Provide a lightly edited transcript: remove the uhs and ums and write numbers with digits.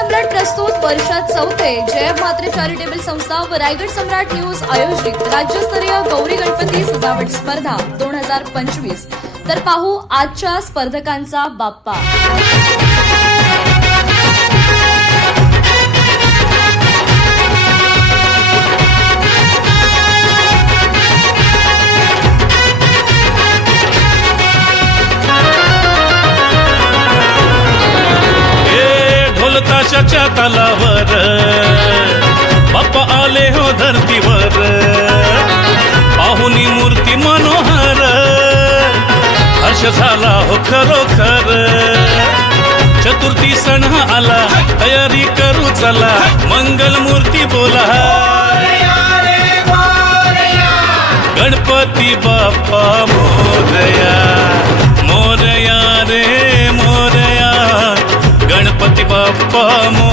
सम्राट प्रस्तुत वर्षात चौथे जय म्हात्रे चॅरिटेबल संस्था व रायगड सम्राट न्यूज आयोजित राज्यस्तरीय गौरी गणपती सजावट स्पर्धा 2025। तर पाहू आजच्या स्पर्धकांचा बाप्पा। ताशाच्या तालावर बाप्पा आले हो धरतीवर, पाहुनी मूर्ती मनोहर, हर्ष झाला हो खरोखर। चतुर्थी सण आला, तयारी करू चला, मंगल मूर्ती बोला, गणपती बाप्पा मोरया, मोरया रे मोरया, गणपती बाप्पा मोरया।